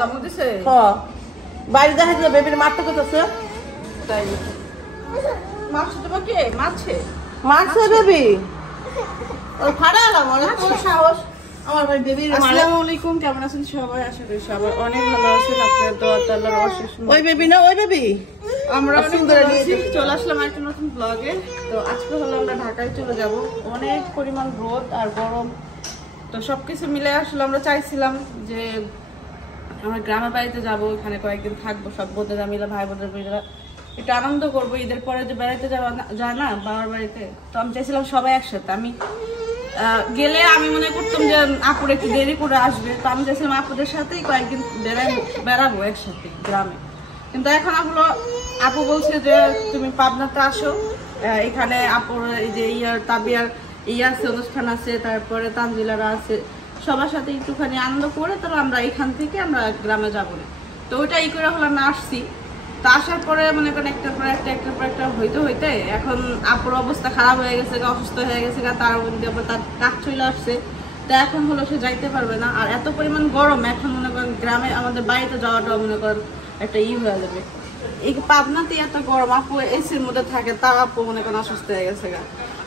দাম দিছে হ্যাঁ বাইরে দেখা যায় বেবির মারতে করতেছে তাই মাছ তোমার কে মারছে মারছে বেবি ওর ফাড়া এলাম অনেক সাহস আমার ভাই বেবির আসসালামু আলাইকুম কেমন আছেন সবাই আশা করি সবাই অনেক ভালো আছেন আপনাদের দোয়া আল্লাহর অশেষ ওই বেবি না ওই বেবি আমরা সুন্দর চলে আসলাম একটা নতুন ব্লগে। তো আজকে হলো আমরা ঢাকায় চলে যাব, অনেক পরিমাণ রোদ আর গরম, তো সবকিছু মিলে আসলে আমরা চাইছিলাম যে আমরা গ্রামের বাড়িতে যাবো, এখানে কয়েকদিন থাকবো, সব বোনেরা মিলে ভাই বোনের মিলে একটু আনন্দ করবো। ঈদের পরে যে বেড়াইতে যাওয়া যায় না বাবার বাড়িতে, তো আমি চাইছিলাম সবাই একসাথে। আমি গেলে আমি মনে করতাম যে আপুর একটু দেরি করে আসবে, তো আমি চাইছিলাম আপুদের সাথেই কয়েকদিন বেড়াবো একসাথে গ্রামে। কিন্তু এখন আপু বলছে যে তুমি পাবনাতে আসো, এখানে আপুর এই যে তাবিয়ার আছে, অনুষ্ঠান আছে, তারপরে তানজিলারা আছে, সবার সাথে একটুখানি আনন্দ করে তারপর আমরা এখান থেকে আমরা গ্রামে যাবো না। তো ওইটা করে হলো না আসছি। তো আসার পরে মনে করেন একটার পর একটা হইতে হইতে এখন আপুর অবস্থা খারাপ হয়ে গেছে, অসুস্থ হয়ে গেছে, তার তার কাজ চলে আসছে। তো এখন হলো সে যাইতে পারবে না। আর এত পরিমাণ গরম, এখন মনে করেন গ্রামে আমাদের বাড়িতে যাওয়াটাও মনে করেন একটা হয়ে যাবে। এই পাবনাতে এত গরম, আপু এসির মধ্যে থাকে, তা আপু মনে করেন অসুস্থ হয়ে গেছে।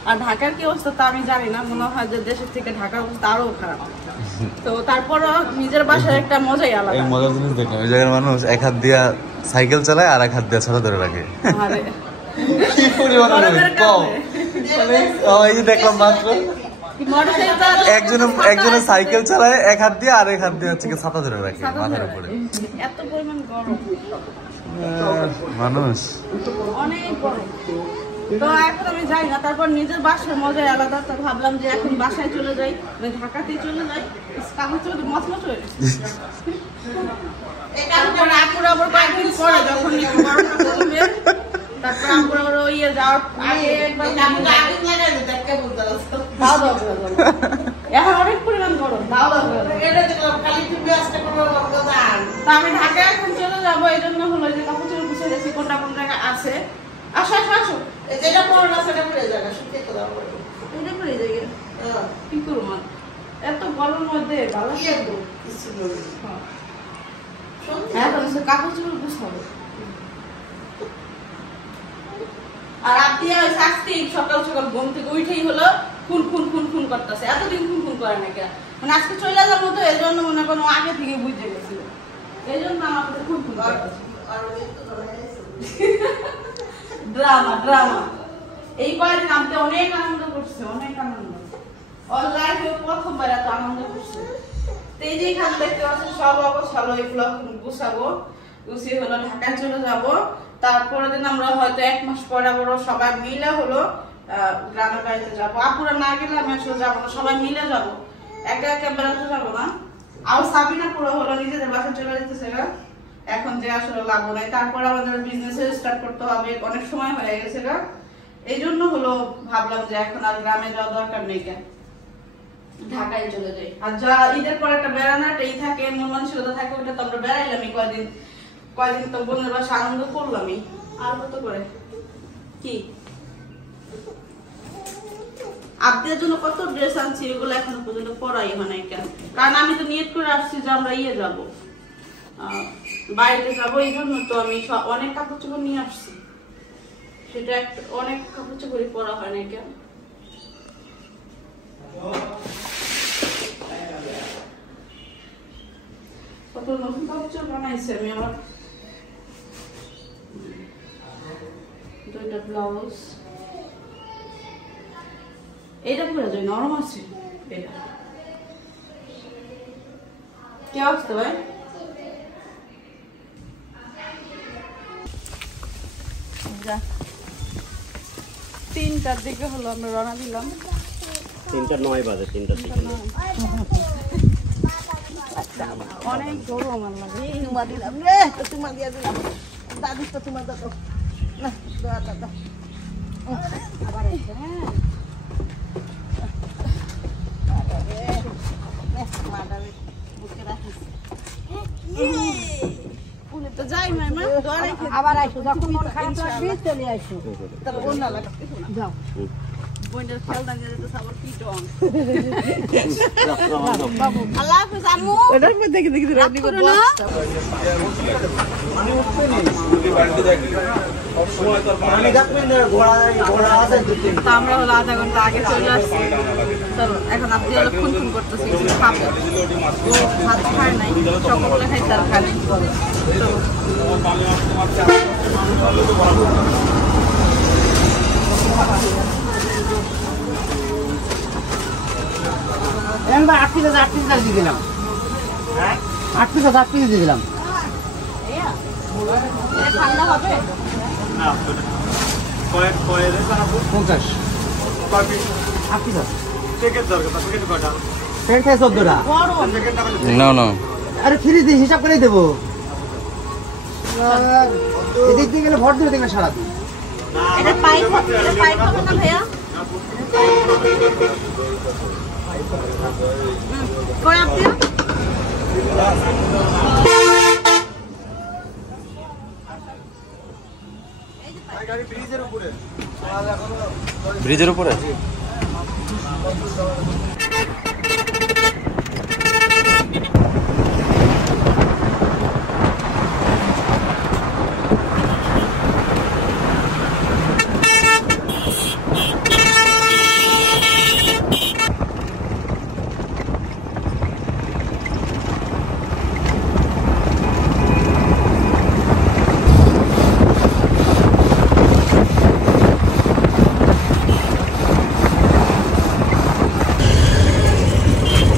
আর ঢাকার কি অবস্থা তা আমি জানি না, মনে হয় যে দেশের থেকে ঢাকার অবস্থা আরো খারাপ। তো তারপরও নিজের বাসায় একটা মজাই আলাদা। এই মজার জিনিস দেখলাম, ওই জায়গার মানুষ এক হাত দিয়া সাইকেল চালায় আর এক হাত দিয়া ছোট ধরে রাখে। এই যে দেখলাম মাত্র একজনের সাইকেল চালায় এক হাত দিয়ে আর এক হাত দিয়ে হচ্ছে ছাতা ধরে রাখে মাথার উপরে। এত পরিমাণ গরম মানুষ অনেক গরম। তো এখন আমি যাই না, তারপর নিজের বাসায় মজাই আলাদা। তো ভাবলাম যে এখন বাসায় চলে যাই, ঢাকাতেই চলে যাই, মচমচ হয়ে গেছে। তারপরে আপুর আবার কয়েকদিন পরে যখন গরমটা কমবে, তারপর আপুর আবার যাওয়ার আগে এখন অনেক পরিমাণ গরম। আমি ঢাকায় এখন চলে যাবো, এই জন্য হলো যে কাপড় চোপড় গুছিয়ে গেছি, কোনটা কোন জায়গায় আছে। আসো আসো আসো, যেটা পড়ো না সেটা পড়ে যাবে, শুকিয়ে তো দাও এটা পড়ে যাবে। কি করবো এত গরমের মধ্যে ভালো কি একদম কিছু বলবো। হ্যাঁ কাপড় চোপড় গুছাবো। আর আপনি আজকে সকাল সকাল ঘুম থেকে উঠেই হলো খুন খুন খুন খুন করতেছে, এতদিন খুন খুন করে না কেন, মানে আজকে চলে যাওয়ার মতো, এই জন্য মনে কোনো আগে থেকে বুঝতে গেছিল, এই জন্য আমাদের খুন খুন করতেছে। ড্রামা ড্রামা এই কয়েকদিন আপনি অনেক আনন্দ করছে, অনেক আনন্দ, অনলাইনে প্রথমবার এত আনন্দ করছে। তো এই যে এখানে দেখতে পাচ্ছেন সব অবস্থা এগুলো গুছাবো, গুছিয়ে হলো ঢাকায় চলে যাব। তারপরে দিন আমরা হয়তো 1 মাস পরে আবার সবাই মিলে হলো গ্রামের বাড়িতে যাবো। আপুরা না গেলে আমি আসলে যাবো না, সবাই মিলে যাবো, একা একা বেড়াতে যাবো না। আর সাবিনা পুরো হলো নিজেদের বাসায় চলে যেতেছে, এখন যে আসলে লাভ নাই। তারপরে আমাদের বিজনেস স্টার্ট করতে হবে, অনেক সময় হয়ে গেছে, এই জন্য হলো ভাবলাম যে এখন আর গ্রামে যাওয়া দরকার নেই, কেন ঢাকায় চলে যাই। আর যা ঈদের পর একটা বেড়ানোটাই থাকে, মন মানসিকতা থাকে, ওটা তো আমরা বেড়াইলামই কয়দিন তো বোনের বাসা আনন্দ করলামই। আর কত করে কি আপনাদের জন্য কত ড্রেস আনছি, এগুলো এখনো পর্যন্ত পরাই হয় নাই কেন, কারণ আমি তো নিয়ত করে আসছি যে আমরা যাবো বাইরে যাবো, এই জন্য তো আমি অনেক কাপড় চোপড় নিয়ে আসছি, সেটা অনেক কাপড় চোপড় পরা হয় না কেন। কত নতুন কাপড় চোপড় বানাইছি আমি, আমার 2টা ব্লাউজ, এটা পরে যায় নরম আছে, এটা কে আসতে ভাই। 3টার দিকে হলো আমরা রওনা দিলাম, 3:09 বাজে, 3টা থেকে অনেক গরম আমার লাগে। তোমার দিলাম রে, তোমার দিয়ে দিলাম দাদি, তো তোমার দাদা না দাদা আবার হ্যাঁ তো যাই মাইমা, আবার আইসো, যখন মন খারাপ লাগবে চলে আইসো, তারপর অন্য লাগে যাও। বোনের খেলনা নিয়ে যেতে আবার কি টং বাবু আল্লাহ হাফেজ আম্মু ওটার মধ্যে দেখি দেখি রেডি করে বসটা তো আমরা হলো আধা ঘন্টা আগে চলে আসছি চলো এখন আপনি হলো খুন করতেছি কিছু খাবো ও ভাত খায় নাই সকালে খাই তার খায় নাই আট পিস দিয়ে দিলাম 8 পিস দিয়ে দিলাম ঠান্ডা হবে 50 8 পিস প্যাকেট আছে 14টা না না আরে ফ্রি দিয়ে হিসাব করে দেবো এদিক দিয়ে গেলে ভর দিয়ে দেখবে সারাদিন এটা পাইপ হবে না ভাইয়া কই আপনি ব্রিজের উপরে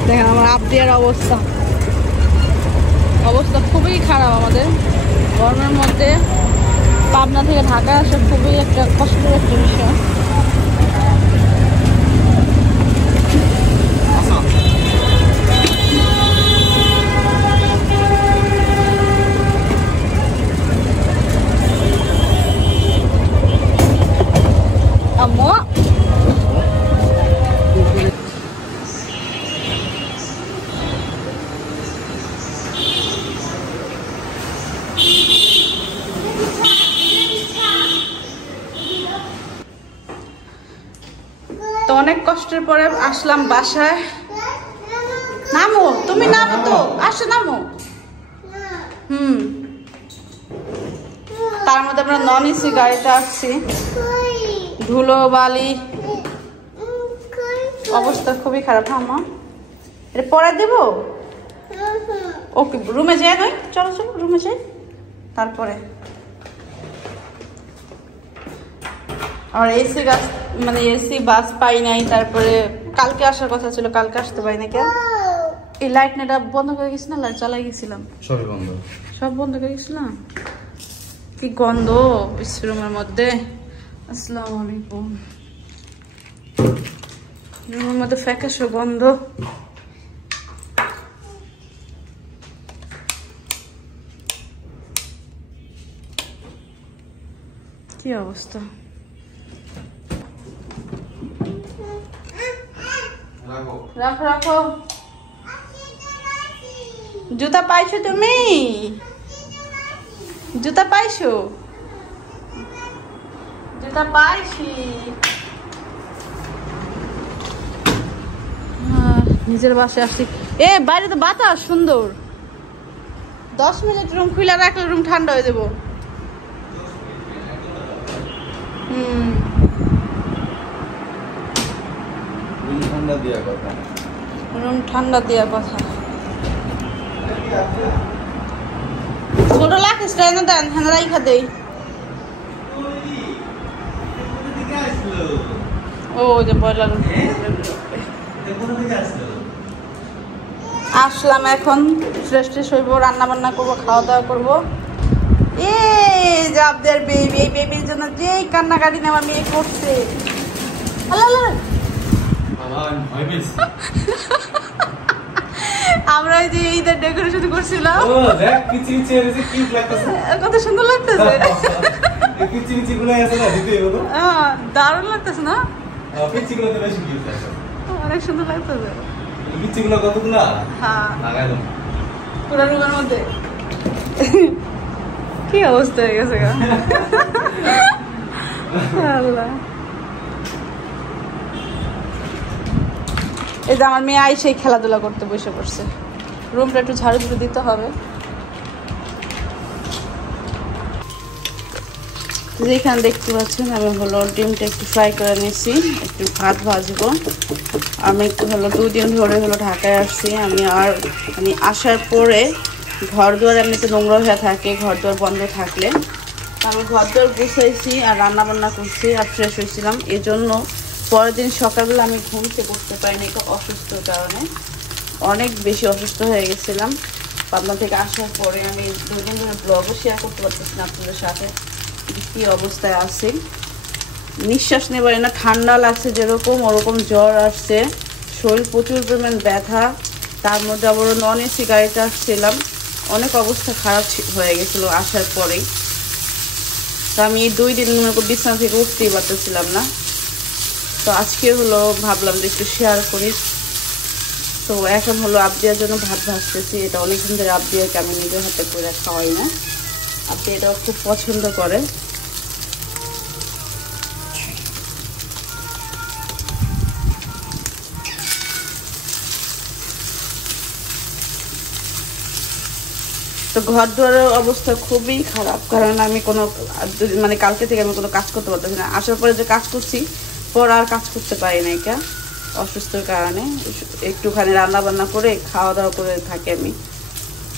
দেখেন আমার আপডিয়ার অবস্থা খুবই খারাপ আমাদের গরমের মধ্যে পাবনা থেকে ঢাকা আসা খুবই একটা কষ্টের একটা বিষয় আম্মু তো অনেক কষ্টের পরে আসলাম বাসায় নামো তুমি নামো তো আসো নামো তার মধ্যে আমরা নন এসি গাড়িতে আসছি ধুলো বালি অবস্থা খুবই খারাপ মা এটা পরে দেবো ওকে রুমে যাই নয় চলো চলো রুমে যাই তারপরে আর এসি গাছ মানে এসি বাস পাই নাই তারপরে কালকে আসার কথা ছিল কালকে আসতে পারি না কেন এই লাইট নেটা বন্ধ করে গেছি না লাইট চালাই গেছিলাম সব বন্ধ করে গেছিলাম কি গন্ধ রুমের মধ্যে আসসালামু আলাইকুম রুমের মধ্যে ফ্যাকাশো গন্ধ কি অবস্থা রাখো রাখো জুতা পাইছো তুমি জুতা পাইছো জুতা পাইছি নিজের বাসায় আসছি এ বাইরে তো বাতাস সুন্দর 10 মিনিট রুম খুলে রাখলে রুম ঠান্ডা হয়ে যাবো রুম ঠান্ডা দেওয়া কথা ছোট লাগিস না দেন হ্যাঁ রাইখা দেই ও যে বয়লার আসলাম এখন ফ্রেশ ট্রেশ হইব রান্না বান্না করবো খাওয়া দাওয়া করবো যে আপনাদের বেবি এই বেবির জন্য যেই কান্নাকাটি নেওয়া মেয়ে করছে আমরা যে ঈদের ডেকোরেশন করছিলাম কত সুন্দর লাগতেছে দারুণ লাগতেছে না অনেক সুন্দর লাগতেছে হ্যাঁ পুরো রুমের মধ্যে কি অবস্থা হয়ে গেছে আল্লাহ এই যে আমার মেয়ে আইসেই খেলাধুলা করতে বসে পড়ছে। রুমটা একটু ঝাড়ু ঝুড়ু দিতে হবে। যেখানে দেখতে পাচ্ছেন আমি হলো ডিমটা একটু ফ্রাই করে নিয়েছি, একটু ভাত ভাজবো। আমি একটু হলো 2 দিন ধরে হলো ঢাকায় আসছি। আমি আসার পরে ঘর দুয়ার এমনিতে নোংরা হয়ে থাকে, ঘর দুয়ার বন্ধ থাকলে। আমি ঘর দুয়ার গুছাইছি আর রান্না বান্না করছি আর ফ্রেশ হয়েছিলাম। এই জন্য পরের দিন সকালবেলা আমি ঘুমতে করতে পারিনি অসুস্থর কারণে। অনেক বেশি অসুস্থ হয়ে গেছিলাম। পাবনা থেকে আসার পরে আমি 2 দিন ধরে ব্লগও শেয়ার করতে পারতেছি না আপনাদের সাথে কি অবস্থায় আছি। নিঃশ্বাস নেবার না, ঠান্ডা লাগছে যেরকম ওরকম জ্বর আসছে, শরীর প্রচুর পরিমাণ ব্যথা। তার মধ্যে আবার নন এসি গাড়িতে আসছিলাম, অনেক অবস্থা খারাপ হয়ে গেছিলো আসার পরেই। তো আমি এই 2 দিন বিছানা থেকে উঠতেই পারতেছিলাম না। তো আজকে হলো ভাবলাম যে একটু শেয়ার করি। তো এখন হলো আবদিয়ার জন্য ভাত ভাজতেছি। এটা অনেকদিন ধরে আবদিয়াকে আমি নিজের হাতে করে খাওয়াই না, আপনি এটাও খুব পছন্দ করে। তো ঘর দুয়ারের অবস্থা খুবই খারাপ, কারণ আমি কোনো মানে কালকে থেকে আমি কোনো কাজ করতে পারতেছি না। আসার পরে যে কাজ করছি পর আর কাজ করতে পারি না, এটা অসুস্থর কারণে। একটুখানি রান্না বান্না করে খাওয়া দাওয়া করে থাকি আমি,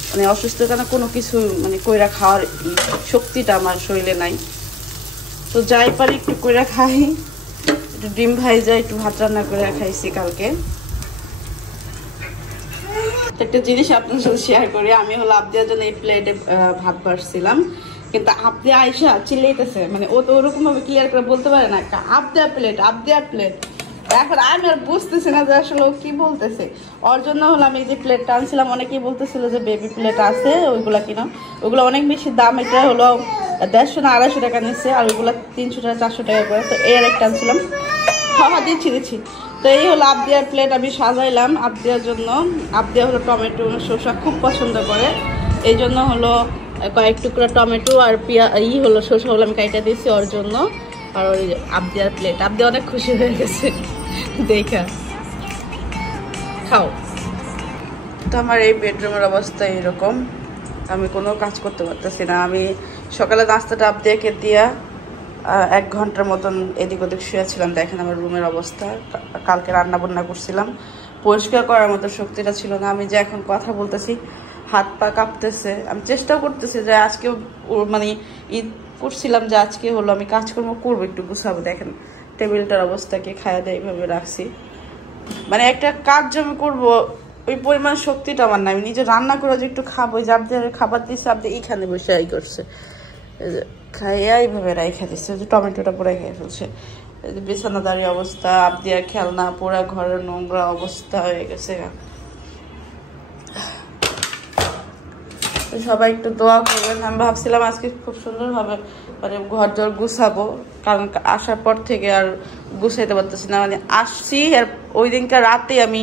মানে অসুস্থর কারণে কোনো কিছু মানে কইরা খাওয়ার শক্তিটা আমার শরীরে নাই। তো যাই পারি একটু কইরা খাই, একটু ডিম ভাইজা একটু ভাত রান্না করে খাইছি কালকে। একটা জিনিস আপনার সাথে শেয়ার করি, আমি হলো আবদিয়ার জন্য এই প্লেটে ভাত বাড়ছিলাম, কিন্তু আবদিয়া আয়সা চিল্লাইতেছে, মানে ও তো ওরকম ভাবে ক্লিয়ার করে বলতে পারে না আবদিয়ার প্লেট আবদিয়ার প্লেট। এখন আমি আর বুঝতেছি না যে আসলে ও কি বলতেছে। ওর জন্য হলো আমি এই যে প্লেটটা আনছিলাম, অনেকেই বলতেছিল যে বেবি প্লেট আছে ওইগুলা কিনা, ওইগুলো অনেক বেশি দাম। এটা হলো 150 না 250 টাকা নিচ্ছে, আর ওইগুলো 300 টাকা 400 টাকা করে। তো এই আরেকটা আনছিলাম, হ্যাঁ দিচ্ছি। তো এই হলো আবদিয়ার প্লেট আমি সাজাইলাম আবদিয়ার জন্য। আবদিয়া হলো টমেটো শসা খুব পছন্দ করে, এই জন্য হলো কয়েক টুকরা টমেটো আর হলো শসা হলো আমি কাইটা দিয়েছি ওর জন্য। আর ওই আবদিয়ার প্লেট, আবদিয়া অনেক খুশি হয়ে গেছে দেখা। খাও। তো আমার এই বেডরুমের অবস্থা এরকম, আমি কোনো কাজ করতে পারতেছি না। আমি সকালে নাস্তাটা আবদিয়াকে দিয়া 1 ঘন্টার মতন এদিক ওদিক শুয়েছিলাম। দেখেন আমার রুমের অবস্থা। কালকে রান্না বান্না করছিলাম, পরিষ্কার করার মতো শক্তিটা ছিল না। আমি যে এখন কথা বলতেছি হাত পা কাঁপতেছে। আমি চেষ্টাও করতেছি যে আজকে মানে ঈদ করছিলাম যে আজকে হলো আমি কাজকর্ম করবো, একটু গুছাবো। দেখেন টেবিলটার অবস্থাকে খায়া দেয় এইভাবে রাখছি, মানে একটা কাজ যে আমি করবো ওই পরিমাণ শক্তিটা আমার না। আমি নিজে রান্না করে যে একটু খাবো, যে আবদিয়ার খাবার দিচ্ছে, আপনি এইখানে বসে করছে খাইয়া এইভাবে রাইখা দিচ্ছে, যে টমেটোটা পুরো খেয়ে ফেলছে। বিছানাদারি অবস্থা, আবদিয়ার খেলনা পুরা ঘরের নোংরা অবস্থা হয়ে গেছে। সবাই একটু দোয়া করবেন। আমি ভাবছিলাম আজকে খুব সুন্দরভাবে মানে ঘর দর গুছাবো, কারণ আসার পর থেকে আর গুছাইতে পারতেছি না। মানে আসছি আর ওই দিনকার রাতে আমি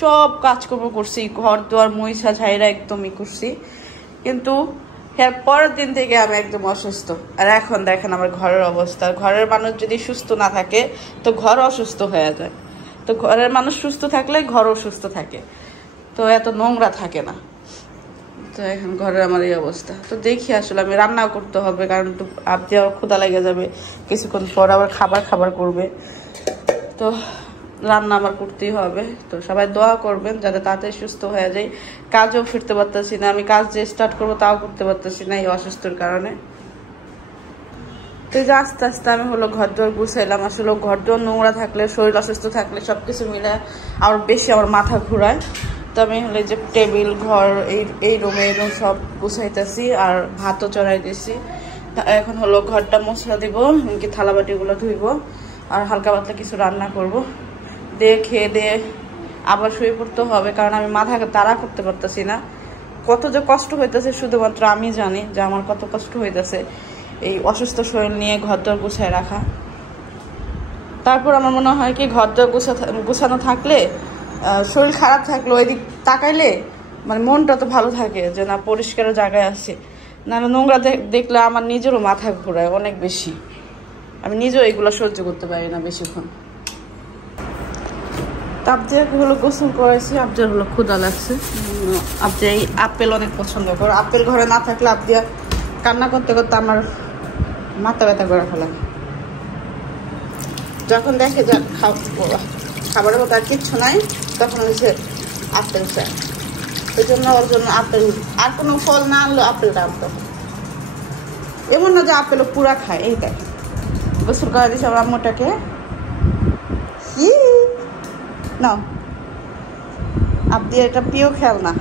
সব কাজকর্ম করছি, ঘর দোয়ার মইসা ঝাইরা একদমই করছি, কিন্তু এর পরের দিন থেকে আমি একদম অসুস্থ। আর এখন দেখেন আমার ঘরের অবস্থা। ঘরের মানুষ যদি সুস্থ না থাকে তো ঘর অসুস্থ হয়ে যায়, তো ঘরের মানুষ সুস্থ থাকলে ঘরও সুস্থ থাকে, তো এত নোংরা থাকে না। তো এখন ঘরের আমার এই অবস্থা। তো দেখি আসলে আমি রান্নাও করতে হবে, কারণ একটু আবদিয়া ক্ষুধা লেগে যাবে কিছুক্ষণ পর, আবার খাবার করবে, তো রান্না আমার করতেই হবে। তো সবাই দোয়া করবেন যাতে তাড়াতাড়ি সুস্থ হয়ে যায়। কাজও ফিরতে পারতেছি না, আমি কাজ যে স্টার্ট করবো তাও করতে পারতেছি না এই অসুস্থর কারণে। তো এই যে আস্তে আস্তে আমি হলো ঘর দোর গুছাইলাম। আসলে ঘর দোর নোংরা থাকলে, শরীর অসুস্থ থাকলে সবকিছু মিলে আরো বেশি আমার মাথা ঘুরায়। তো আমি হলো যে টেবিল ঘর এই রুমে রুম সব গুছাইতেছি আর ভাতও চড়াই দিয়েছি। এখন হলো ঘরটা মশলা দিব, এমনকি থালা বাটিগুলো ধুইব আর হালকা পাতলা কিছু রান্না করব। খেয়ে দিয়ে আবার শুয়ে পড়তে হবে, কারণ আমি মাথাকে তাড়া করতে পারতেছি না। কত যে কষ্ট হইতেছে শুধুমাত্র আমি জানি যে আমার কত কষ্ট হইতেছে এই অসুস্থ শরীর নিয়ে ঘর দর গুছায় রাখা। তারপর আমার মনে হয় কি ঘর দর গুছানো থাকলে, শরীর খারাপ থাকলে ওইদিক তাকাইলে মানে মনটা তো ভালো থাকে যে না পরিষ্কার জায়গায় আছে। না নোংরা দেখলে আমার নিজেরও মাথা ঘোরায় অনেক বেশি, আমি নিজেও এগুলো সহ্য করতে পারি না বেশিক্ষণ। আবদিয়াকে হলো গোসল করাইছি, আবদিয়ার হলো ক্ষুধা লাগছে। আবদিয়া এই আপেল অনেক পছন্দ করে, আপেল ঘরে না থাকলে আবদিয়া কান্না করতে করতে আমার মাথা ব্যথা করে ফেলে। যখন দেখে যে খাবারের মতো আর কিচ্ছু নাই তখন হচ্ছে আপেল চায়, ওই জন্য ওর জন্য আপেল, আর কোনো ফল না আনলো আপেলটা আনতো। এমন না যে আপেলও পুরা খায়। এই দেখ গোসল করা দিয়েছে আমার আম্মুটাকে। নাও আবদিয়া এটা প্রিয় খেলনা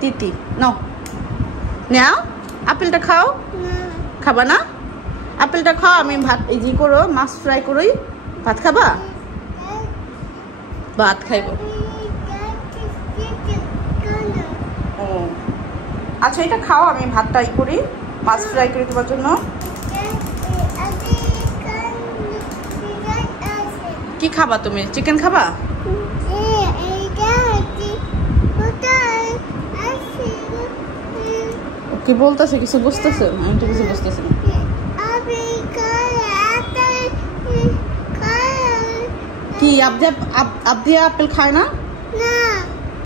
তিতি, নাও নাও আপেলটা খাও। খাবা না? আপেলটা খাও, আমি ভাত এই যে করো মাছ ফ্রাই করই। ভাত খাবা? ভাত খাইব। ও আচ্ছা এটা খাও, আমি ভাতটা ই করি, মাছ ফ্রাই করি তোমার জন্য। কি খাবা তুমি? চিকেন খাবা? কি বলতেছে কিছু বুঝতেছে? আমি তো কিছু বুঝতেছি না। কি আবদিয়া আপেল খায় না?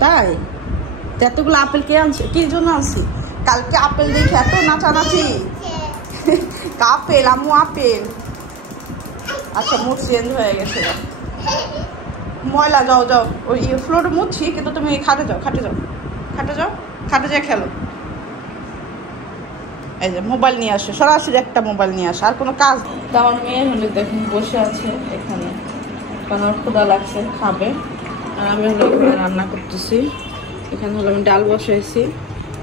তাই এতগুলো আপেল কে আনছে? কি জন্য আনছি? কালকে আপেল দেখে এত নাচানাচি। আপেল আম্মু আপেল। আচ্ছা মুড চেঞ্জ হয়ে গেছে, ময়লা। যাও যাও ওই ফ্লোরে মুছছি, কিন্তু তুমি খাটে যাও, খাটে যাও, খাটে যাও, খাটে যায় খেলো। এই যে মোবাইল নিয়ে আসে, সরাসরি একটা মোবাইল নিয়ে আসে, আর কোনো কাজ। তো আমার মেয়ে হলে দেখুন বসে আছে এখানে, কারণ ওর ক্ষুধা লাগছে, খাবে। আর আমি হলো এখানে রান্না করতেছি। এখানে হলো আমি ডাল বসাইছি।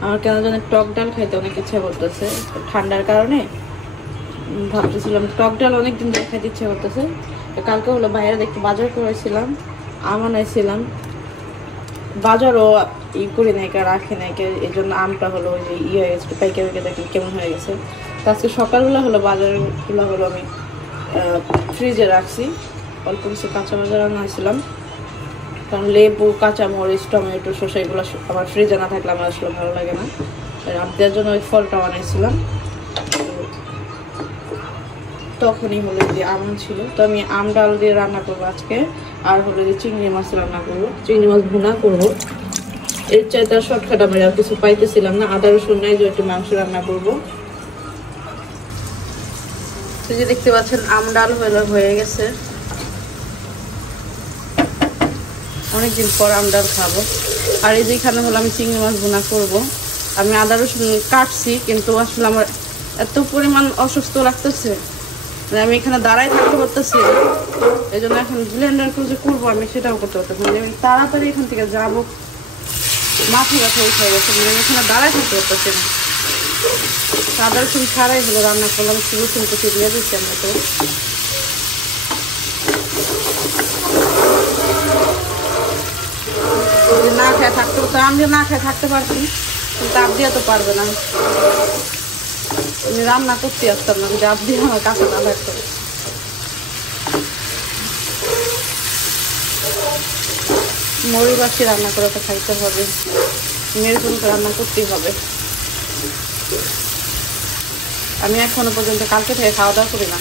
আমার কেন যেন টক ডাল খাইতে অনেক ইচ্ছা করতেছে ঠান্ডার কারণে। ভাবতেছিলাম টক ডাল অনেকদিন ধরে খাইতে ইচ্ছা করতেছে। কালকে হলো বাইরে দেখতে বাজার করেছিলাম, আম আনাইছিলাম। বাজারও ই করি নাই, রাখে নাই, এই জন্য আমটা হলো ওই যে হয়ে গেছে, পাইকে পাইকে দেখি কেমন হয়ে গেছে। তো আজকে সকালবেলা হলো বাজারগুলো হলো আমি ফ্রিজে রাখছি। অল্প কিছু কাঁচা বাজার আনাইছিলাম, কারণ লেবু, কাঁচামরিচ, টমেটো, শসা এগুলো আমার ফ্রিজে না থাকলে আমার আসলে ভালো লাগে না। আবদিয়ার জন্য ওই ফলটা বানাইছিলাম, তখনই হলো যে আম ছিল। তো আমি আম ডাল দিয়ে রান্না করবো আজকে। আর হলো যে চিংড়ি মাছ রান্না করবো, চিংড়ি মাছ ভুনা করবো। এর চাইতে শর্টকাট আমি আর কিছু পাইতেছিলাম না। আদা রসুন নাই, যে একটু মাংস রান্না করবো। তো যে দেখতে পাচ্ছেন আম ডাল হয়ে গেছে। অনেকদিন পর আম ডাল খাবো। আর এই যেখানে হলো আমি চিংড়ি মাছ ভুনা করবো। আমি আদা রসুন কাটছি, কিন্তু আসলে আমার এত পরিমাণ অসুস্থ লাগতেছে, আমি এখানে দাঁড়াই থাকতে পারতেছি, এই জন্য এখন ব্লেন্ডার করে যে করবো আমি সেটাও করতে পারতেছি। আমি তাড়াতাড়ি এখান থেকে যাবো, মাথা ব্যথা উঠে গেছে, আমি এখানে দাঁড়াই থাকতে পারতেছি না। আদা রসুন ছাড়াই হলো রান্না করলাম, রসুন কুচি দিয়ে দিচ্ছি আমরা। তো না খেয়ে থাকতে পারতাম, আমি না খেয়ে থাকতে পারছি, কিন্তু আবদিয়া তো পারবে না। আমি রান্না করতে আসতাম না যদি আবদিয়া আমার কাছে না থাকতো। মরিবাসী রান্না করে তো খাইতে হবে, মেয়ের জন্য রান্না করতেই হবে। আমি এখনো পর্যন্ত কালকে থেকে খাওয়া দাওয়া করি না।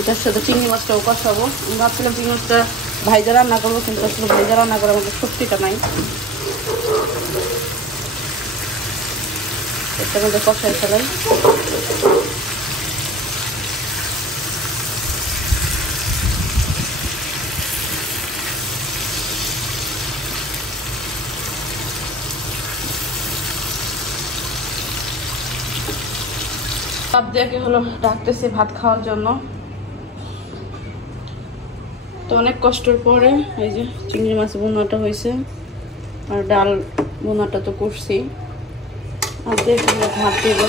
এটার সাথে চিংড়ি মাছটাও কষাবো। আমি ভাবছিলাম চিংড়ি মাছটা ভাইজা রান্না করবো, কিন্তু আসলে ভাইজা রান্না করার মধ্যে শক্তিটা নাই। এটার মধ্যে কষাই ফেলাই। আবদিয়াকে হলো ডাকতেছি ভাত খাওয়ার জন্য। তো অনেক কষ্টের পরে এই যে চিংড়ি মাছ বোনাটা হয়েছে, আর ডাল বোনাটা তো করছি। আবদিয়াকে হলো ভাত দেব।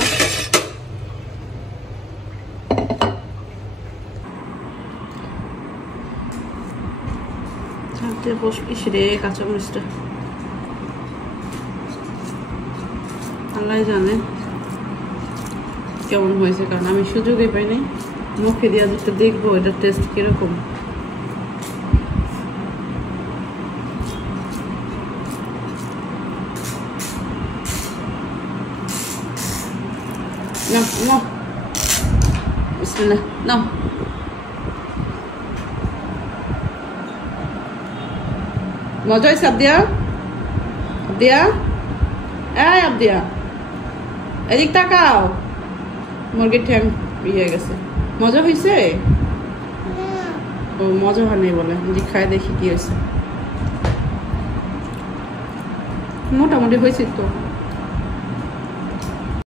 বসিস রে কাঁচামরিচটা, আল্লাহ জানে কেমন হয়েছে, কারণ আমি সুযোগই পাইনি মুখে দিয়ে যেটা দেখবো এটার টেস্ট কিরকম। না না বিসমিল্লাহ নাও। মজা হয়েছে আবদিয়া? আবদিয়া, এই আবদিয়া, এদিক তাকাও। মুরগির ঠ্যাং ইয়ে গেছে। মজা হয়েছে? ও মজা হয় নাই বলে, যে খাই দেখি কি হয়েছে। মোটামুটি হয়েছে তো।